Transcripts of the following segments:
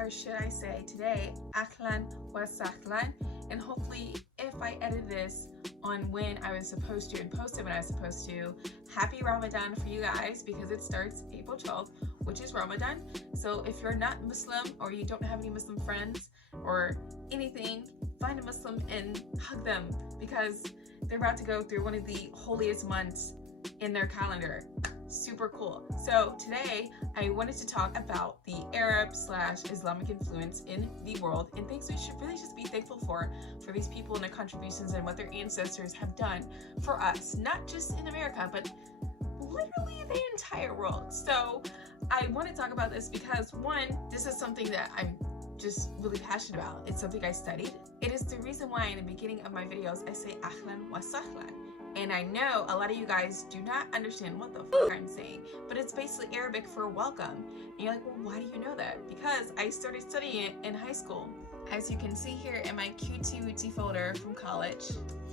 or should I say today, Ahlan wa sahlan, and hopefully if I edit this on when I was supposed to and post it when I was supposed to, happy Ramadan for you guys, because it starts April 12th, which is Ramadan. So if you're not Muslim or you don't have any Muslim friends or anything, find a Muslim and hug them, because they're about to go through one of the holiest months in their calendar. Super cool. So today I wanted to talk about the Arab/Islamic influence in the world and things we should really just be thankful for these people and their contributions and what their ancestors have done for us, not just in America, but literally the entire world. So I want to talk about this because, one, this is something that I'm just really passionate about. It's something I studied. It is the reason why in the beginning of my videos I say Ahlan wa sahlan. And I know a lot of you guys do not understand what the fuck I'm saying, but it's basically Arabic for welcome. And you're like, well, why do you know that? Because I started studying it in high school. As you can see here in my cutesy wootsy folder from college,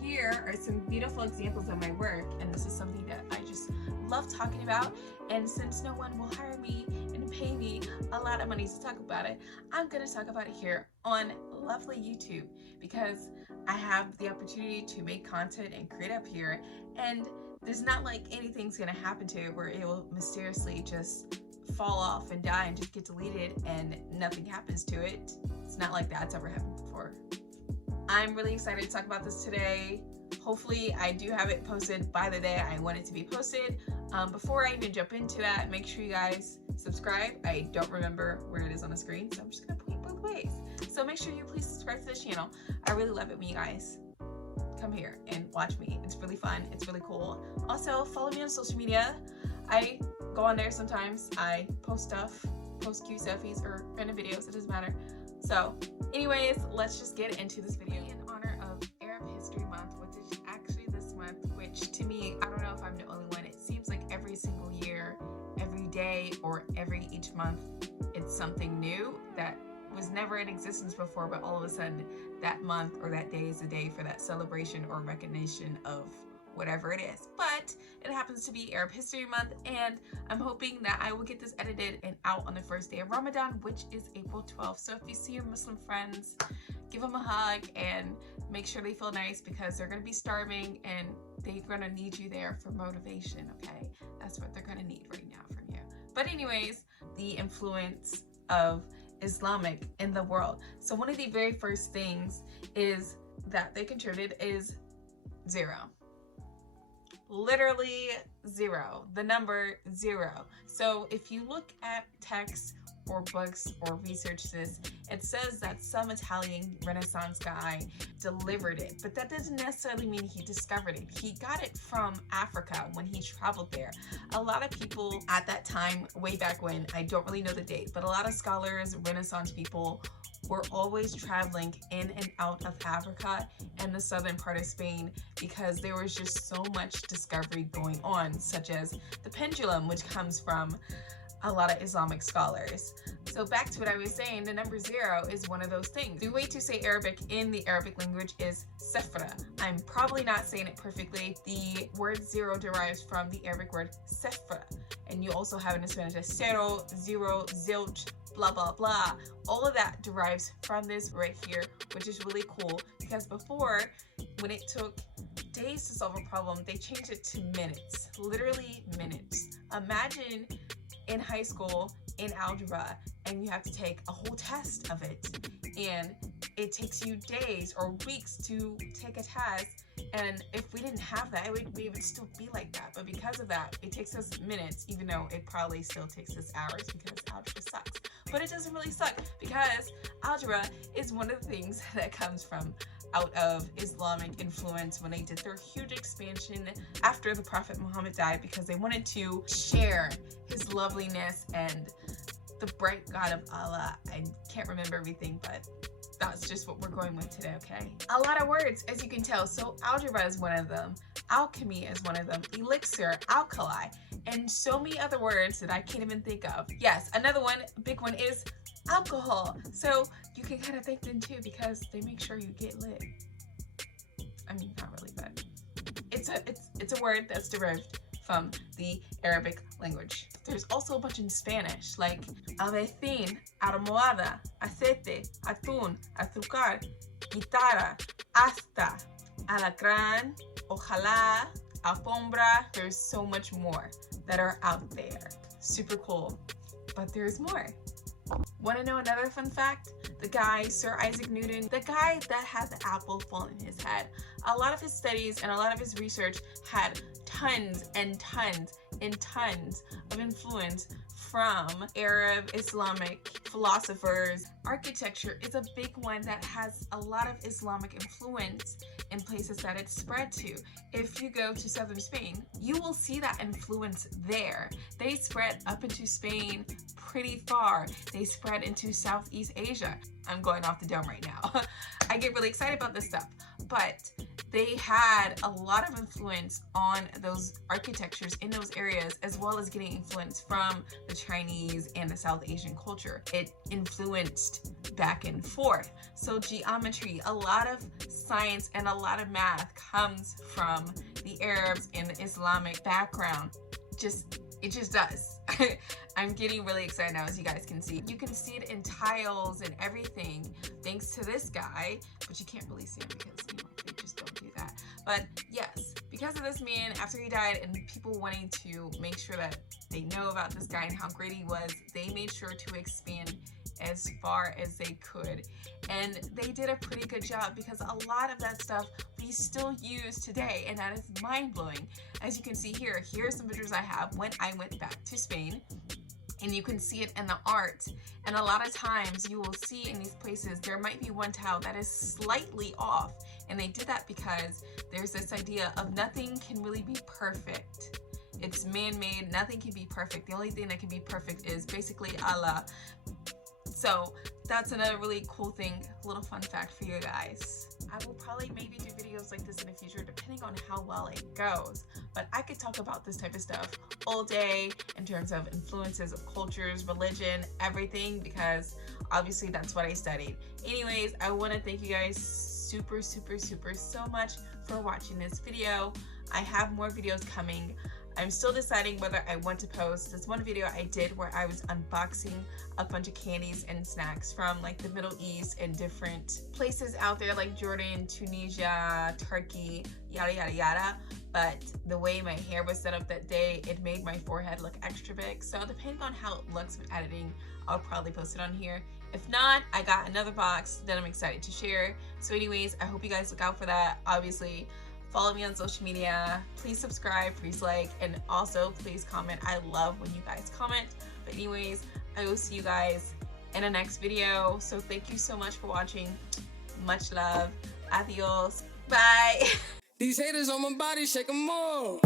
here are some beautiful examples of my work, and this is something that I just love talking about. And since no one will hire me and pay me a lot of money to talk about it, I'm going to talk about it here on lovely YouTube, because I have the opportunity to make content and create up here, and there's not like anything's going to happen to it where it will mysteriously just fall off and die and just get deleted and nothing happens to it. It's not like that's ever happened before. I'm really excited to talk about this today. Hopefully I do have it posted by the day I want it to be posted. Before I even jump into that, make sure you guys subscribe. I don't remember where it is on the screen, so I'm just gonna point both ways. So make sure you please subscribe to this channel. I really love it when you guys come here and watch me. It's really fun, it's really cool. Also, follow me on social media. I go on there sometimes. I post stuff, post cute selfies or random videos, it doesn't matter. So anyways, let's just get into this video. In honor of Arab History Month, which is actually this month, which to me, I don't know if I'm the only one, it seems like every single year, every day, or each month, it's something new that was never in existence before, but all of a sudden that month or that day is a day for that celebration or recognition of whatever it is. But it happens to be Arab History Month, and I'm hoping that I will get this edited and out on the first day of Ramadan, which is April 12th. So if you see your Muslim friends, give them a hug and make sure they feel nice, because they're going to be starving and they're going to need you there for motivation, okay? That's what they're going to need right now from you. But anyways, the influence of Islamic in the world. So one of the very first things is that they contributed is 0. Literally 0, the number 0. So if you look at texts or books or research this, it says that some Italian Renaissance guy delivered it, but that doesn't necessarily mean he discovered it. He got it from Africa when he traveled there. A lot of people at that time, way back when, I don't really know the date, but a lot of scholars, Renaissance people, were always traveling in and out of Africa and the southern part of Spain, because there was just so much discovery going on, such as the pendulum, which comes from a lot of Islamic scholars. So back to what I was saying, the number 0 is one of those things. The way to say Arabic in the Arabic language is sefra. I'm probably not saying it perfectly. The word 0 derives from the Arabic word sefra, and you also have it in Spanish as cero, 0, zilch, blah blah blah. All of that derives from this right here, which is really cool, because before, when it took days to solve a problem, they changed it to minutes, literally minutes. Imagine in high school in algebra and you have to take a whole test of it, and it takes you days or weeks to take a test, and if we didn't have that, we would still be like that. But because of that, it takes us minutes, even though it probably still takes us hours, because algebra sucks. But it doesn't really suck, because algebra is one of the things that comes from out of Islamic influence when they did their huge expansion after the Prophet Muhammad died, because they wanted to share his loveliness and the bright God of Allah. I can't remember everything, but that's just what we're going with today, okay? A lot of words, as you can tell. So algebra is one of them, alchemy is one of them, elixir, alkali, and so many other words that I can't even think of. Yes, another one, big one, is alcohol. So you can kind of thank them too, because they make sure you get lit. I mean, not really, but it's a word that's derived from the Arabic language. There's also a bunch in Spanish, like abecín, almohada, aceite, atún, azúcar, guitarra, hasta, alacrán, ojalá, alfombra. There's so much more that are out there. Super cool, but there's more. Want to know another fun fact? The guy, Sir Isaac Newton, the guy that had the apple fall in his head, a lot of his studies and a lot of his research had tons and tons and tons of influence from Arab, Islamic philosophers. Architecture is a big one that has a lot of Islamic influence in places that it's spread to. If you go to southern Spain, you will see that influence there. They spread up into Spain pretty far. They spread into Southeast Asia. I'm going off the dome right now. I get really excited about this stuff, but they had a lot of influence on those architectures in those areas, as well as getting influence from the Chinese and the South Asian culture. It influenced back and forth. So geometry, a lot of science and a lot of math comes from the Arabs and the Islamic background. It just does. I'm getting really excited now, as you guys can see. You can see it in tiles and everything thanks to this guy, but you can't really see him because, you know, they just don't do that. But yes, because of this man, after he died and people wanting to make sure that they know about this guy and how great he was, they made sure to expand as far as they could. And they did a pretty good job, because a lot of that stuff we still use today, and that is mind-blowing. As you can see here, here's some pictures I have when I went back to Spain, and you can see it in the art. And a lot of times you will see in these places there might be one tile that is slightly off, and they did that because there's this idea of nothing can really be perfect. It's man-made, nothing can be perfect. The only thing that can be perfect is basically Allah. So that's another really cool thing, little fun fact for you guys. I will probably maybe do videos like this in the future, depending on how well it goes. But I could talk about this type of stuff all day in terms of influences of cultures, religion, everything, because obviously that's what I studied. Anyways, I want to thank you guys super so much for watching this video. I have more videos coming. I'm still deciding whether I want to post this one video I did where I was unboxing a bunch of candies and snacks from like the Middle East and different places out there like Jordan, Tunisia, Turkey, yada yada yada. But the way my hair was set up that day, it made my forehead look extra big. So depending on how it looks with editing, I'll probably post it on here. If not, I got another box that I'm excited to share. So anyways, I hope you guys look out for that. Obviously, follow me on social media. Please subscribe, please like, and also please comment. I love when you guys comment. But anyways, I will see you guys in the next video. So thank you so much for watching. Much love. Adios. Bye. These haters on my body, shake them off.